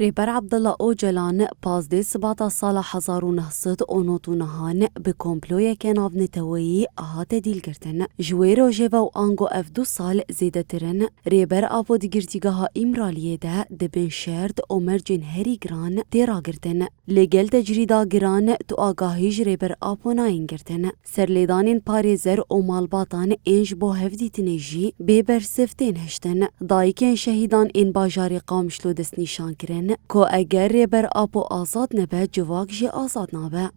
ريبر عبدالله اوجلان پازده سباتا سال 1999 به کمپلوی کناف نتویی آهات دیل گرتن. جوی روژه و آنگو اف 2 سال زیده ترن. ريبر آبو دیگرتیگاه ایمرالیه ده دبن شرد عمر جن هری گران تیرا گرتن. لگل تجریدا گران تو آگاهیج ريبر آبو ناین گرتن. سرلیدانین پاریزر و مالباتان انج بو هفدی تنجی بیبر سفتین هشتن. دایکن شهیدان این باجاری قامشلو دست نیشان کرن کو اگر ريبر آبو آزاد نبه جواک جی آزاد نابه.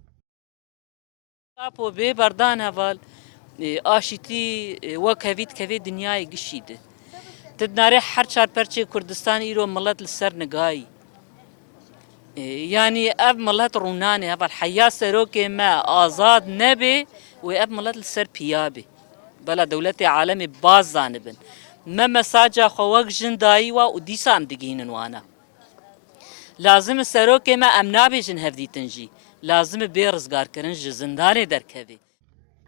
آبو بی بردان هوال آشتی وک هفید که دنیای گشیده. تدناره هر چار پرچه کردستان ایرو ملت لسر نگاهی. يعني اب ملت رونانه هذا الحياة سروك ما آزاد نبي واب ملت السر بيابي بلا دولة عالمي باز زانبن ما مساجا خواك جنداي وديسان دقينن وانا لازم سروك ما امنابي جن هفدي تنجي لازم بيرزگار کرن زنداني دركبي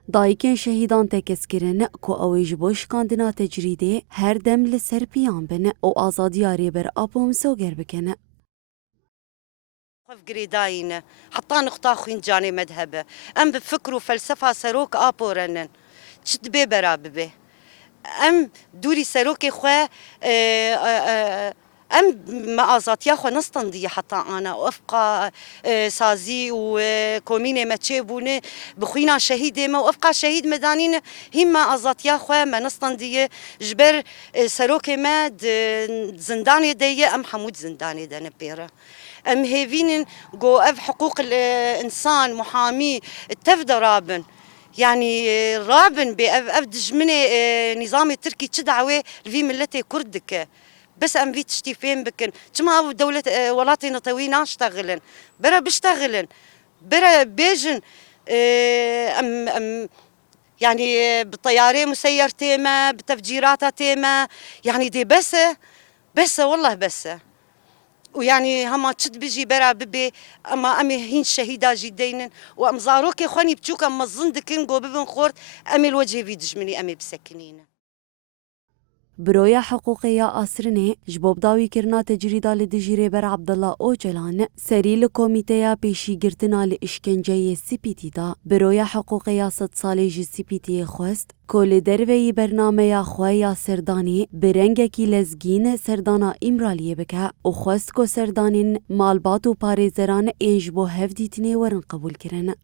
دایکن شهیدان تکس کرن کو اویج بوش کاندنا تجریده هر دم لسر پیان بن او آزادی ريبر آبو مسوگر بکنه. خف قريداين حطان اختاخين جاني مذهبه ام بفكروا فلسفه سروك ابورنن تشد بي براببه ام دوري سروك خو ام ما ازات يا خو نستندي حتى انا وافقا سازي وكومينه ما تشيبونه بخوينا شهيد ما وافقا شهيد مدانين هما ازات يا خو ما نستندي جبر سروك ما زنداني دي ام حمود زنداني ده نبيره ام هيفين جو اف حقوق الانسان محامي التفدى رابن يعني رابن بأف دجمنة نظام التركي تدعوه في ملتي كردك بس ام في تشتي فين بكن كما دولة ولاتي نطوي ناشتغلن برا بيشتغلن برا بيجن ام يعني بالطيارة مسير تيمة بتفجيراتها تيمة يعني دي بس والله بس ويعني هما تشد بيجي برا ببي اما امي هين شهيده جدين وام زاروك خوني بتشوك اما الزندكين جو ببن خورت امي الوجه في دجمني امي بسكنين برویا حقوقی آسرنه جباب داوی کرنا تجریدا لدجی ريبر عبدالله اوجلان سری لکومیته پیشی گرتنا لاشکنجه سپیتی دا برویا حقوقی 100 ساله جی سپیتی خواست کل دروی برنامه خواه سردانی برنگه کی لزگین سردانا ایمرالیه بکه و خواست کو سردانین مالبات و پاریزران انج بو هفدیتنی ورن قبول کرن.